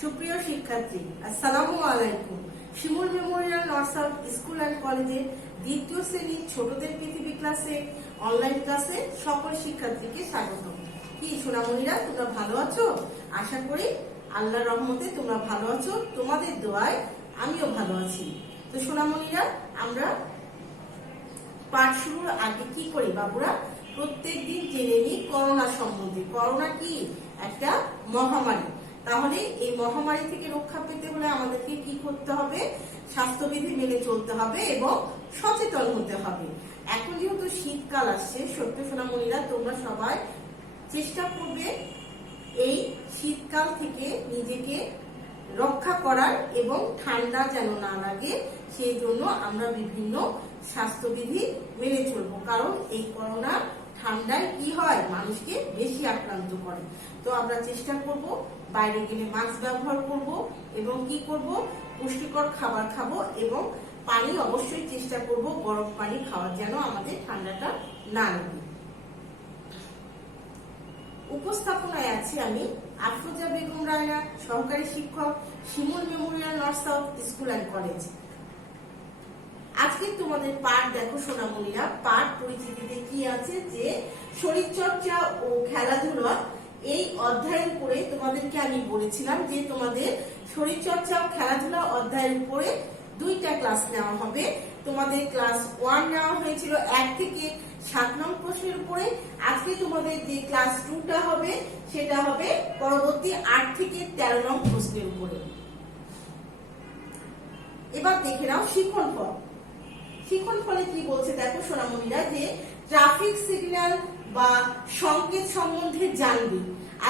সুপ্রিয় শিক্ষার্থী, আসসালামু আলাইকুম। Shimul memorial north south school and কলেজের দ্বিতীয় শ্রেণীর ছোটদের পৃথিবী ক্লাসে অনলাইন ক্লাসে সকল শিক্ষার্থীকে স্বাগত। কি সোনামণিরা, তোমরা ভালো আছো? আশা করি আল্লাহর রহমতে তোমরা ভালো আছো। তোমাদের দোয়ায় আমিও ভালো আছি। তো সোনামণিরা, আমরা পাঠ শুরুর আগে কি করি বাবুরা? প্রত্যেকদিন জেনে নিই করোনা সম্বন্ধে। করোনা কি? একটা মহামারী। তাহলে এই মহামারী থেকে রক্ষা পেতে হলে আমাদেরকে কি করতে হবে? স্বাস্থ্যবিধি মেনে চলতে হবে এবং সচেতন হতে হবে। এখন যেহেতু শীতকাল আসছে, সত্য সোনামণিরা, তোমরা সবাই চেষ্টা করবে এই শীতকাল থেকে নিজেকে রক্ষা করার এবং ঠান্ডা যেন না লাগে সেই জন্য আমরা বিভিন্ন স্বাস্থ্যবিধি মেনে চলবো। কারণ এই করোনা ঠান্ডায় কি হয়, মানুষকে বেশি আক্রান্ত করে। তো আমরা চেষ্টা করব বাইরে গেলে মাস্ক ব্যবহার করব এবং কি করব, পুষ্টিকর খাবার খাবো এবং পানি অবশ্যই চেষ্টা করব গরম পানি খাওয়ার, যেন আমাদের ঠান্ডাটা না লাগে। উপস্থাপনায় আছি আমি আফরোজা বেগম রায়না, সহকারী শিক্ষক, Shimul memorial north south school and college. আজকে তোমাদের পাঠ দেখো সোনামণিরা, পাঠ পরিচিতিতে কি আছে যে শরীরচর্চা ও খেলাধুলা। এই অধ্যায়ের উপরে তোমাদেরকে আমি বলেছিলাম যে তোমাদের শরীরচর্চা ও খেলাধুলা অধ্যায়ের উপরে দুইটা ক্লাস নেওয়া হবে। তোমাদের ক্লাস 1 নেওয়া হয়েছিল 1 থেকে 7 নং প্রশ্নের উপরে। আজকে তোমাদের যে ক্লাস 2টা হবে সেটা হবে পরবর্তী 8 থেকে 13 নং প্রশ্নের উপরে। এবার দেখে নাও শিক্ষণ ফল। শিক্ষণ ফলে কি বলছে দেখো সোনামণিরা, যে ট্রাফিক সিগন্যাল বা সংকেত সম্বন্ধে জানবি।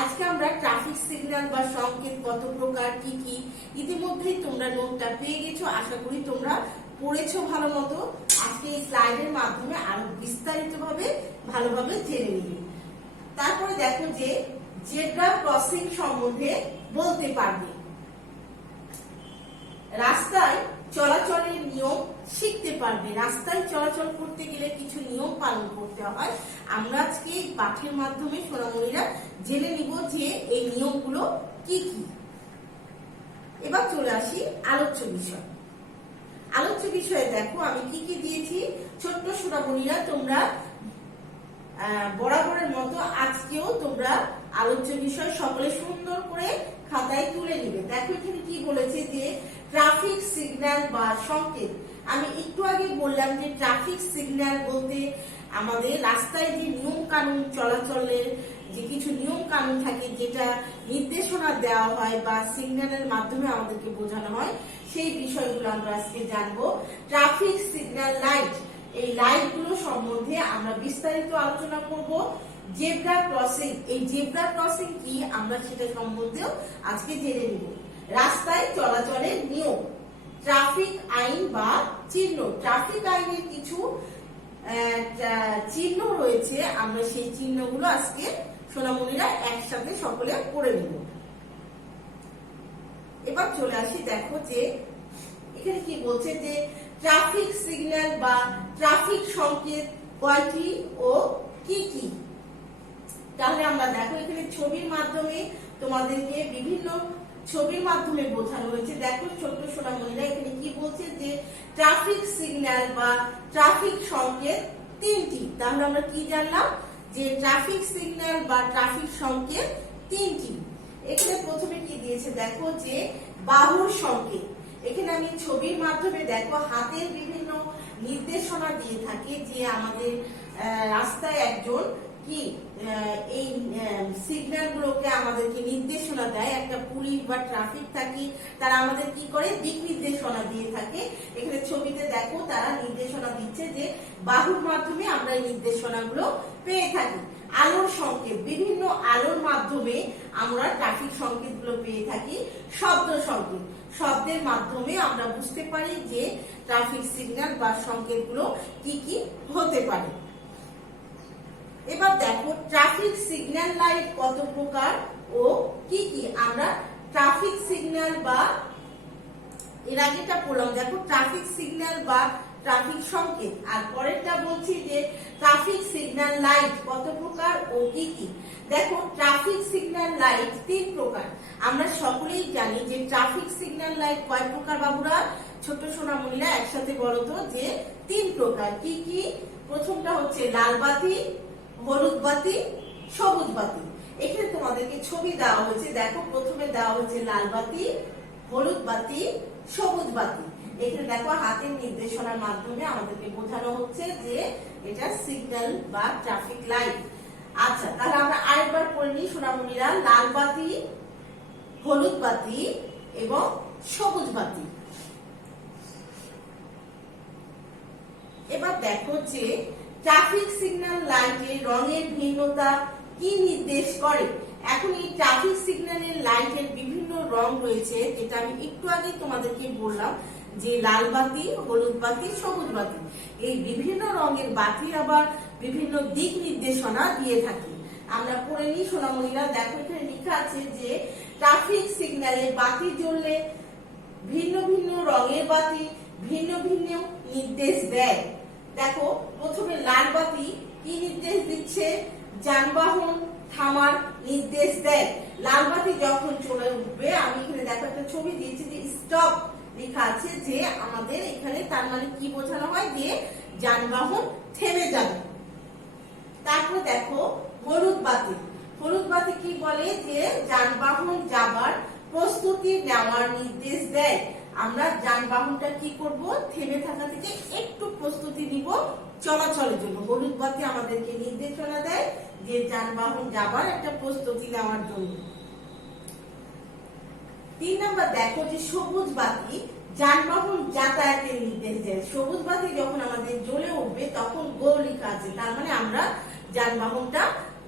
আজকে আমরা ট্রাফিক সিগন্যাল বা সংকেত কত প্রকার, কি কি, ইতিমধ্যেই তোমরা নোটটা পেয়ে গেছো। আশা করি তোমরা পড়েছো ভালো মতো। আজকে এই স্লাইডের মাধ্যমে আরো বিস্তারিতভাবে ভালোভাবে জেনে নিবি। তারপরে দেখো যে জেব্রা ক্রসিং সম্বন্ধে বলতে পারবে। রাস্তায় চলাচলের নিয়ম শিখতে পারবে। রাস্তায় চলাচল করতে গেলে কিছু নিয়ম পালন করতে হয়। আমরা আজকে এই পাঠের মাধ্যমে সোনামণিরা জেনে নিব যে এই নিয়মগুলো কি কি। এবার চলে আসি আলোচ্য বিষয়। আলোচ্য বিষয়ে দেখো আমি কি কি দিয়েছি। ছোট্ট সোনামণিরা, তোমরা বরাবরের মতো আজকেও তোমরা আলোচ্য বিষয় সকলে সুন্দর করে খাতায় তুলে নিবে। দেখো এখানে কি বলেছে যে ট্রাফিক সিগন্যাল বা সংকেত। আমি একটু আগে বললাম যে ট্রাফিক সিগন্যাল বলতে আমাদের রাস্তায় যে নিয়ম কানুন, চলাচলের যে কিছু নিয়ম কানুন থাকে, যেটা নির্দেশনা দেওয়া হয় বা সিগন্যালের মাধ্যমে আমাদেরকে বোঝানো হয়, সেই বিষয়গুলো আমরা আজকে জানবো। ট্রাফিক সিগন্যাল লাইট, এই লাইট গুলো সম্বন্ধে আমরা বিস্তারিত আলোচনা করব। জেব্রা ক্রসিং, এই জেব্রা ক্রসিং কি আমরা সেটা সম্বন্ধেও আজকে জেনে নিব। রাস্তায় চলাচলের নিয়ম, ট্রাফিক আইন বা চিহ্ন। ট্রাফিক আইনের কিছু চিহ্ন রয়েছে, আমরা সেই চিহ্নগুলো আজকে সোনামণিরা একসাথে সকলে পড়ে নেব। এবার চলে আসি, দেখো যে এখানে কি বলছে যে ট্রাফিক সিগন্যাল বা ট্রাফিক সংকেত কয়টি ও কি কি। তাহলে আমরা দেখো এখানে ছবির মাধ্যমে তোমাদেরকে বিভিন্ন ছবির মাধ্যমে বোঝানো হয়েছে। দেখো ছোট্ট সোনামণিরা, এখানে কি বলছে যে ট্রাফিক সিগন্যাল বা ট্রাফিক সংকেত 3টি। তাহলে আমরা কি জানলাম যে ট্রাফিক সিগন্যাল বা ট্রাফিক সংকেত 3টি। এখানে প্রথমে কি দিয়েছে দেখো যে বাহুর সংকেত। এখানে আমি ছবির মাধ্যমে দেখো হাতের বিভিন্ন নির্দেশনা দিয়ে থাকে যে আমাদের রাস্তায় একজন কি এই সিগন্যাল গুলোকে আমাদেরকে নির্দেশনা দেয়। একটা পুলিশ বা ট্রাফিক থাকে, তারা আমাদের কি করে দিক নির্দেশনা দিয়ে থাকে। এখানে ছবিতে দেখো তারা নির্দেশনা দিচ্ছে যে বাহুর মাধ্যমে আমরা এই নির্দেশনাগুলো পেয়ে থাকি। আলোর সংকেত, বিভিন্ন আলোর মাধ্যমে আমরা ট্রাফিক সংকেত গুলো পেয়ে থাকি। শব্দ সংকেত, শব্দের মাধ্যমে আমরা বুঝতে পারি যে ট্রাফিক সিগন্যাল বা সংকেত গুলো কি কি হতে পারে। এবার দেখো ট্রাফিক সিগন্যাল লাইট কত প্রকার ও কি কি। আমরা ট্রাফিক সিগন্যাল বা এর আগেটা পড়লাম। দেখো ট্রাফিক সিগন্যাল বা ট্রাফিক সংকেত। আর পরেরটা বলছি যে ট্রাফিক সিগন্যাল লাইট কত প্রকার ও কি কি। দেখো ট্রাফিক সিগন্যাল লাইট 3 প্রকার। আমরা সকলেই জানি যে ট্রাফিক সিগন্যাল লাইট কয় প্রকার বাবুরা? ছোট সোনামণিরা একসাথে বলো তো যে 3 প্রকার। কি কি? প্রথমটা হচ্ছে লাল বাতি, হলুদ বাতি, সবুজ বাতি। এখানে তোমাদেরকে ছবি দেওয়া হয়েছে, দেখো প্রথমে দেওয়া হয়েছে লাল বাতি, হলুদ বাতি, সবুজ বাতি। এখানে দেখো হাতের নির্দেশনার মাধ্যমে আমাদেরকে বোঝানো হচ্ছে যে এটা সিগন্যাল বা ট্রাফিক লাইট। আচ্ছা, তাহলে আমরা আরেকবার পড়ে নিই সোনামণিরা, লাল বাতি, হলুদ বাতি এবং সবুজ বাতি। এবার দেখো যে ট্রাফিক সিগন্যাল লাইটের রঙের ভিন্নতা কি নির্দেশ করে। এখন এই ট্রাফিক সিগন্যালের লাইটের বিভিন্ন রং রয়েছে, যেটা আমি একটু আগে তোমাদেরকে বললাম যে লাল বাতি, হলুদ বাতি, সবুজ বাতি। এই বিভিন্ন রঙের বাতি আবার বিভিন্ন দিক নির্দেশনা দিয়ে থাকে। আমরা পড়ে নিই সোনামণিরা, দেখো এখানে লেখা আছে যে ট্রাফিক সিগন্যালে বাতি জ্বললে ভিন্ন ভিন্ন রঙের বাতি ভিন্ন ভিন্ন নির্দেশ দেয়। দেখো প্রথমে লাল বাতি কি নির্দেশ দিচ্ছে? যানবাহন থামার নির্দেশ দেয়। লাল বাতি যখন চলে উঠবে, আমি এখানে দেখো একটা ছবি দিয়েছি যে স্টপ লেখা আছে, যে আমাদের এখানে তার মানে কি বোঝানো হয় যে যানবাহন থেমে যাবে। তারপর দেখো হলুদ বাতি, হলুদ বাতি কি বলে? যে যানবাহন যাবার প্রস্তুতি নেওয়ার নির্দেশ দেয়। আমরা যানবাহনটা কি করব? থেমে থাকা থেকে একটু প্রস্তুতি নিব চলাচলের জন্য। হলুদ বাতি আমাদেরকে নির্দেশনা দেয় যে যানবাহন যাবার একটা প্রস্তুতি নেওয়ার জন্য। 3 নাম্বার দেখো যে সবুজ বাতি যানবাহন যাতায়াতের নির্দেশ দেয়। সবুজ বাতি যখন আমাদের জ্বলে উঠবে তখন গো লেখা আছে, তার মানে আমরা যানবাহনটা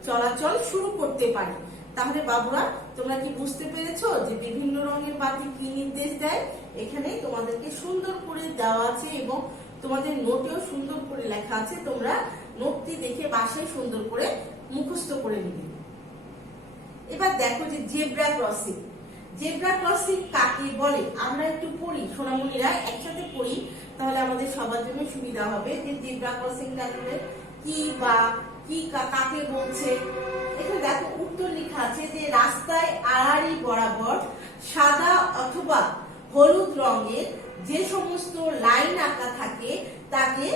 চলাচল শুরু করতে পারি। তাহলে বাবুরা তোমরা কি বুঝতে পেরেছো যে বিভিন্ন রঙের বাতি কি নির্দেশ দেয়? এখানে তোমাদেরকে সুন্দর করে দেওয়া আছে এবং তোমাদের নোটেও সুন্দর করে লেখা আছে। তোমরা নোটটি দেখে বাসায় সুন্দর করে মুখস্থ করে নিবে। এবার দেখো যে জেব্রা ক্রসিং, জেব্রা ক্রসিং কাকে বলে? আমরা একটু পড়ি সোনামণিরা, একসাথে পড়ি, তাহলে আমাদের সবার জন্য সুবিধা হবে যে জেব্রা ক্রসিংটা কি বা কি কাকে বলছে। এখানে দেখো উত্তর লেখা আছে যে রাস্তায় আড়াআড়ি বরাবর সাদা অথবা হলুদ রঙের যে সমস্ত লাইন আঁকা থাকে তাকে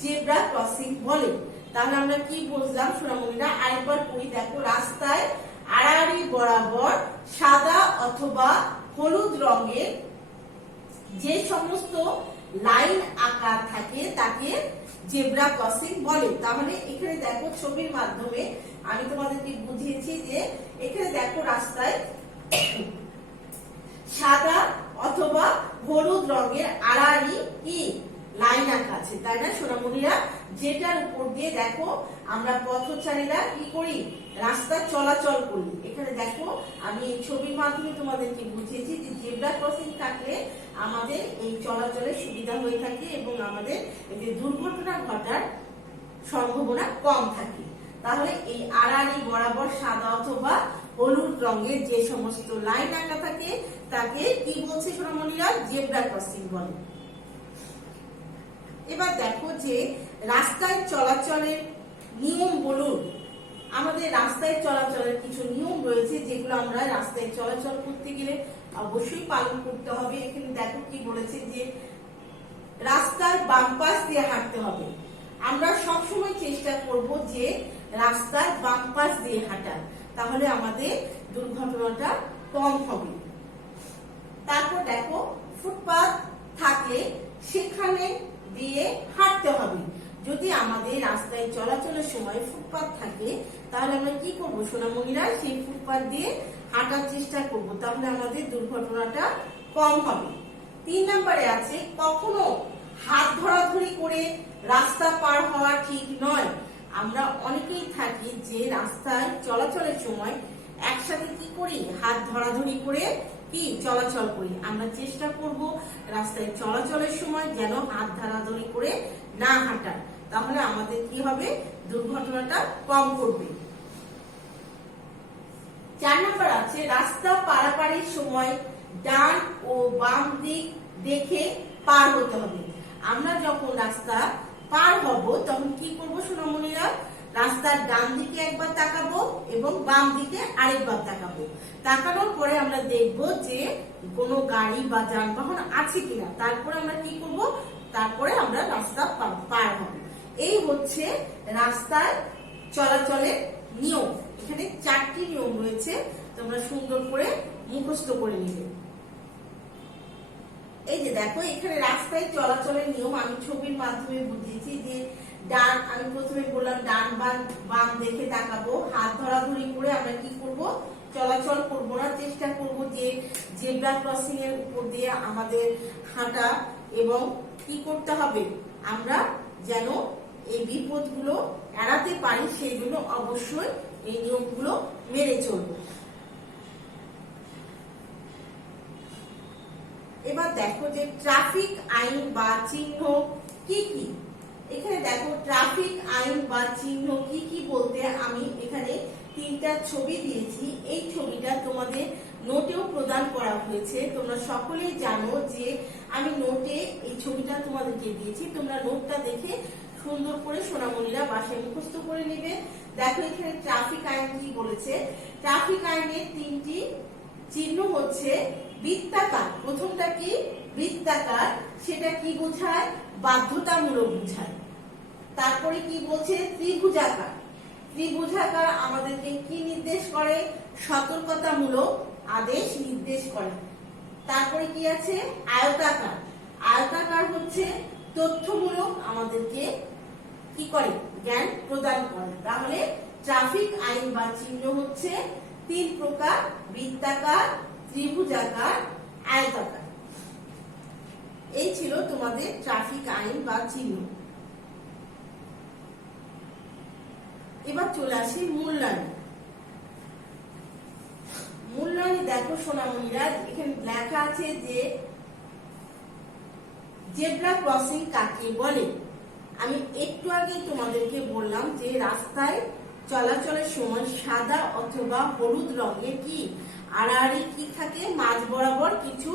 জেব্রা ক্রসিং বলে। তাহলে আমরা কি বুঝলাম সোনামণিরা? আরেকবার পড়ি, দেখো রাস্তায় আড়াআড়ি বরাবর সাদা অথবা হলুদ রঙের যে সমস্ত লাইন আঁকা থাকে তাকে জেব্রা ক্রসিং বলে। তাহলে এখানে দেখো ছবির মাধ্যমে আমি তোমাদেরকে বুঝিয়েছি যে এখানে দেখো রাস্তায় সাদা অথবা হলুদ রঙের আড়াআড়ি কি লাইন আঁকা আছে, তাই না সোনামণিরা? যেটার উপর দিয়ে দেখো আমরা পথচারীরা কি করি? রাস্তা চলাচল করি। এখানে দেখো আমি এই ছবির মাধ্যমে তোমাদেরকে বুঝিয়েছি যে জেব্রা ক্রসিং থাকলে আমাদের এই চলাচলের সুবিধা হয়ে থাকে এবং আমাদের এই যে দুর্ঘটনা ঘটার সম্ভাবনা কম থাকে। তাহলে এই আড়াআড়ি বরাবর সাদা অথবা হলুদ রঙের যে সমস্ত লাইন আঁকা থাকে তাকে কি বলছে সোনামণিরা? জেব্রা ক্রসিং বলে। এবার দেখো যে রাস্তায় চলাচলের নিয়ম বলুন। আমাদের রাস্তায় চলাচলের কিছু নিয়ম রয়েছে যেগুলো আমরা রাস্তায় চলাচল করতে গেলে অবশ্যই পালন করতে হবে। এখানে দেখো কি বলেছে যে রাস্তার বাম পাশ দিয়ে হাঁটতে হবে। আমরা সবসময় চেষ্টা করব যে রাস্তার বাম পাশ দিয়ে হাঁটার, তাহলে আমাদের দুর্ঘটনাটা কম হবে। তারপর দেখো ফুটপাত থাকলে সেখানে দিয়ে হাঁটতে হবে। যদি আমাদের রাস্তায় চলাচলের সময় ফুটপাত থাকে তাহলে আমরা কি করব সোনামণিরা? সেই ফুটপাত দিয়ে হাঁটার চেষ্টা করব, তাহলে আমাদের দুর্ঘটনাটা কম হবে। 3 নম্বরে আছে কখনো হাত ধরাধরি করে রাস্তা পার হওয়া ঠিক নয়। আমরা অনেকেই থাকি যে রাস্তায় চলাচলের সময় একসাথে কি করি? হাত ধরাধরি করে কি চলাচল করি। আমরা চেষ্টা করব রাস্তায় চলাচলের সময় যেন হাত ধরাধরি করে না হাঁটার, তাহলে আমাদের কি হবে? দুর্ঘটনাটা কম করবে। 4 নম্বর আছে রাস্তা পারাপারের সময় ডান ও বাম দিক দেখে পার হতে হবে। আমরা যখন রাস্তা পার হব তখন কি করব সোনামণিরা, রাস্তার ডান দিকে একবার তাকাবো এবং বাম দিকে আরেকবার তাকাবো। তাকানোর পরে আমরা দেখব যে কোনো গাড়ি বা যানবাহন আছে কিনা, তারপরে আমরা কি করব, তারপরে আমরা রাস্তা পার হব। এই হচ্ছে রাস্তার চলাচলের নিয়ম। এখানে 4টি নিয়ম রয়েছে, তোমরা সুন্দর করে মুখস্থ করে নিবে। এই যে দেখো, এখানে রাস্তায় চলাচলের নিয়ম আমি ছবির মাধ্যমে বুঝিয়েছি। যে ডান, আমি প্রথমে বললাম ডান বাম দেখে তাকাবো, হাত ধরাধরি করে আমরা কি করব, চলাচল করব না, চেষ্টা করব যে জেব্রা ক্রসিং এর উপর দিয়ে আমাদের হাঁটা, এবং কি করতে হবে, আমরা যেন এই বিপদগুলো এড়াতে পারি সেই জন্য অবশ্যই এই নিয়মগুলো মেনে চলব। এবার দেখো যে ট্রাফিক আইন বা চিহ্ন কি কি। এখানে দেখো ট্রাফিক আইন বা চিহ্ন কি কি বলতে আমি এখানে 3টা ছবি দিয়েছি। এই ছবিটা তোমাদের নোটেও প্রদান করা হয়েছে। তোমরা সকলেই জানো যে আমি নোটে এই ছবিটা তোমাদেরকে দিয়েছি। তোমরা নোটটা দেখে সুন্দর করে সোনামণিরা বাসায় মুখস্থ করে নেবে। দেখো এখানে ট্রাফিক আইন কি বলেছে। ট্রাফিক আইনের 3টি চিহ্ন হচ্ছে বৃত্তাকার। প্রথমটা কি, বৃত্তাকার, সেটা কি বোঝায়, বাধ্যতামূলক বোঝায়। তারপরে কি বলছে, ত্রিভুজাকার। ত্রিভুজাকার আমাদেরকে কি নির্দেশ করে, সতর্কতামূলক আদেশ নির্দেশ করে। তারপরে কি আছে, আয়তাকার। আয়তাকার হচ্ছে তথ্যমূলক, আমাদেরকে কি করে, জ্ঞান প্রদান করে। তাহলে ট্রাফিক আইন বা চিহ্ন হচ্ছে 3 প্রকার, বৃত্তাকার, ত্রিভুজাকার, আয়তাকার। এই ছিল তোমাদের ট্রাফিক আইন বা চিহ্ন। এবার চলে আসি মূল্যায়ন। মূল্যায়নে দেখো সোনামণিরা, এখানে লেখা আছে যে জেব্রা ক্রসিং কাকে বলে। আমি একটু আগে তোমাদেরকে বললাম যে রাস্তায় চলাচলের সময় সাদা অথবা হলুদ রঙের কি আড়াআড়ি কি থাকে, মাঝ বরাবর কিছু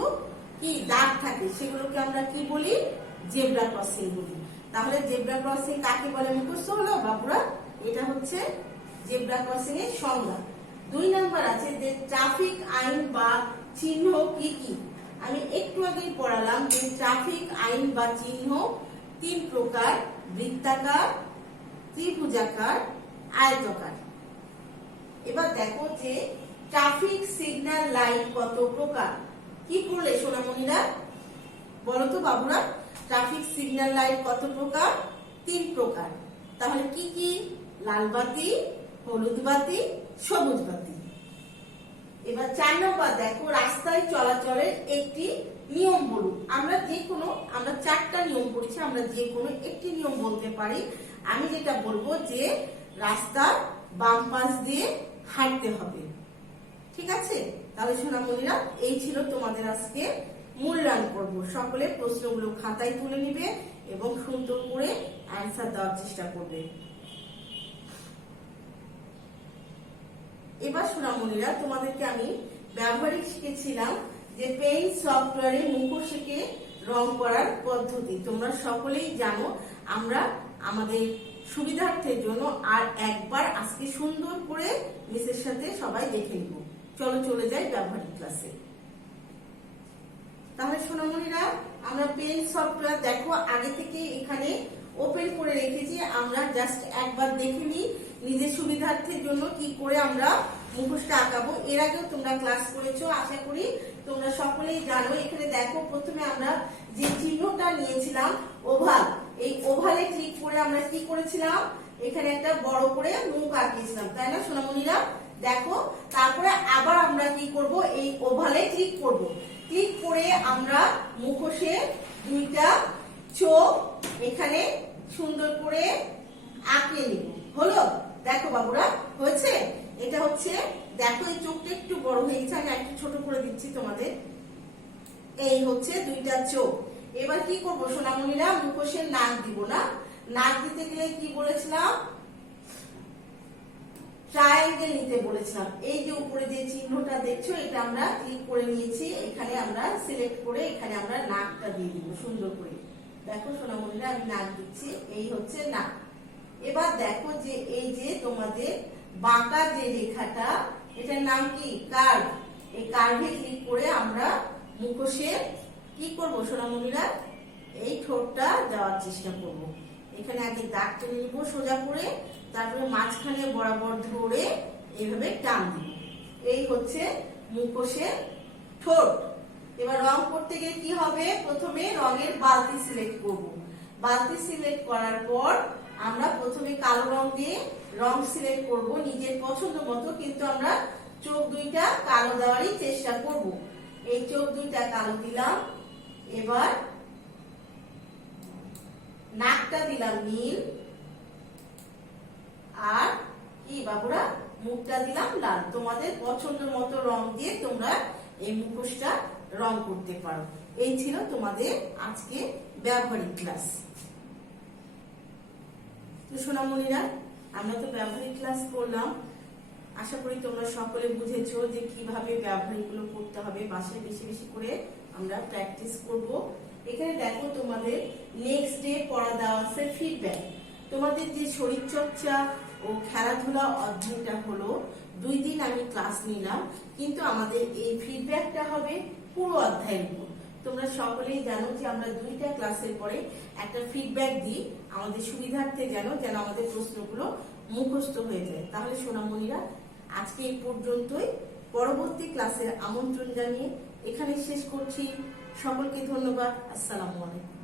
কি দাগ থাকে, সেগুলোকে আমরা কি বলি, জেব্রা ক্রসিং বলি। তাহলে জেব্রা ক্রসিং কাকে বলে মুখস্থ হলো বাবুরা। এটা হচ্ছে জেব্রা ক্রসিং এর সংজ্ঞা। 2 নাম্বার আছে যে ট্রাফিক আইন বা চিহ্ন কি কি। আমি একটু আগেই পড়ালাম যে ট্রাফিক আইন বা চিহ্ন 3 প্রকার, বৃত্তাকার, ত্রিভুজাকার, আয়তাকার। এবার দেখো যে ট্রাফিক সিগন্যাল লাইট কত প্রকার। কি পড়লে সোনামণিরা, বলো তো বাবুরা, ট্রাফিক সিগন্যাল লাইট কত প্রকার, 3 প্রকার। তাহলে কি কি, লাল বাতি, হলুদ বাতি, সবুজ বাতি। এবার 4 নম্বর দেখো রাস্তায় চলাচলের একটি নিয়ম বলুন। আমরা 4টা নিয়ম পড়েছি, আমরা যে কোনো একটি নিয়ম বলতে পারি। আমি যেটা বলবো যে রাস্তার বাম পাশ দিয়ে হাঁটতে হবে, ঠিক আছে। তাহলে সোনামণিরা, এই ছিল তোমাদের আজকে মূল্যায়ন পর্ব। সকলে প্রশ্নগুলো খাতায় তুলে নিবে এবং সুন্দর করে অ্যান্সার দেওয়ার চেষ্টা করবে। এবার সোনামণিরা, তোমাদেরকে আমি ব্যবহারিক শিখেছিলাম যে পেইন্ট সফটওয়্যারে মুখোশ এঁকে রং করার পদ্ধতি। তোমরা সকলেই জানো। আমরা আমাদের সুবিধার্থের জন্য আর একবার আজকে সুন্দর করে মিসের সাথে সবাই দেখে নিব। চলো চলে যাই ব্যবহারিক ক্লাসে। তাহলে সোনামণিরা, আমরা পেইন্ট সফটওয়্যার দেখো আগে থেকে এখানে ওপেন করে রেখেছি। আমরা জাস্ট একবার দেখে নিই নিজের সুবিধার্থের জন্য কি করে আমরা মুখোশটা আঁকাবো। এর আগেও তোমরা ক্লাস করেছো, আশা করি তোমরা সকলেই জানো। এখানে দেখো প্রথমে আমরা যে চিহ্নটা নিয়েছিলাম ওভাল, এই ওভালে ক্লিক করে আমরা কি করেছিলাম, এখানে একটা বড় করে মুখ আঁকিয়েছিলাম, তাই না সোনামণিরা। দেখো তারপরে আবার আমরা কি করব, এই ওভালে ক্লিক করব। ক্লিক করে আমরা মুখোশে 2টা চোখ এখানে সুন্দর করে আঁকিয়ে নিব। হলো, দেখো বাবুরা, হয়েছে। এটা হচ্ছে, দেখো এই চোখটা একটু বড় হয়ে গেছে, আমি একটু ছোট করে দিচ্ছি তোমাদের। এই হচ্ছে 2টা চোখ। এবার কি করব সোনামণিরা, মুখোশের নাক দিব না। নাক দিতে গেলে কি বলেছিলাম, ট্রায়াঙ্গেল নিতে বলেছিলাম। এই যে উপরে যে চিহ্নটা দেখছো, এটা আমরা ক্লিক করে নিয়েছি। এখানে আমরা সিলেক্ট করে এখানে আমরা নাকটা দিয়ে দিব সুন্দর করে। দেখো সোনামণিরা আমি নাক দিচ্ছি, এই হচ্ছে নাক। এবার দেখো যে এই যে তোমাদের বাঁকা যে রেখাটা, এটার নাম কি? কার্ভ। এই কার্ভে ক্লিক করে আমরা মুখোশের কি করব সোনামণিরা? এই ঠোঁটটা দেওয়ার চেষ্টা করব। এখানে আগে দাগ টেনে নিব সোজা করে, তারপরে মাঝখানে বরাবর ধরে এইভাবে টান দিব। এই হচ্ছে মুখোশের ঠোঁট। এবার রং করতে গেলে কি হবে? প্রথমে রঙের বালতি সিলেক্ট করব। বালতি সিলেক্ট করার পর আমরা প্রথমে কালো রং দিয়ে রং সিলেক্ট করব নিজের পছন্দ মতো, কিন্তু আমরা চোখ দুইটা কালো দেওয়ারই চেষ্টা করব। এই চোখ দুইটা কালো দিলাম। এবার নাকটা দিলাম নীল, আর কি বাবুরা মুখটা দিলাম লাল। তোমাদের পছন্দ মতো রং দিয়ে তোমরা এই মুখোশটা রং করতে পারো। এই ছিল তোমাদের আজকে ব্যবহারিক ক্লাস। তো সোনামণিরা, আমরা তো ব্যবহারিক ক্লাস করলাম। আশা করি তোমরা সকলে বুঝেছো যে কিভাবে ব্যবহারিক গুলো করতে হবে। বাসায় বেশি বেশি করে আমরা প্র্যাকটিস করব। এখানে দেখো তোমাদের নেক্সট ডে পড়া দেওয়া আছে ফিডব্যাক। তোমাদের যে শরীরচর্চা ও খেলাধুলা অধ্যায়টা হলো 2 দিন আমি ক্লাস নিলাম, কিন্তু আমাদের এই ফিডব্যাকটা হবে পুরো অধ্যায়ের উপর। তোমরা সকলেই জানো যে আমরা 2টা ক্লাসের পরে একটা ফিডব্যাক দিই আমাদের সুবিধার্থে, যেন আমাদের প্রশ্নগুলো মুখস্থ হয়ে যায়। তাহলে সোনামণিরা, আজকে এই পর্যন্তই। পরবর্তী ক্লাসের আমন্ত্রণ জানিয়ে এখানে শেষ করছি। সকলকে ধন্যবাদ। আসসালামু আলাইকুম।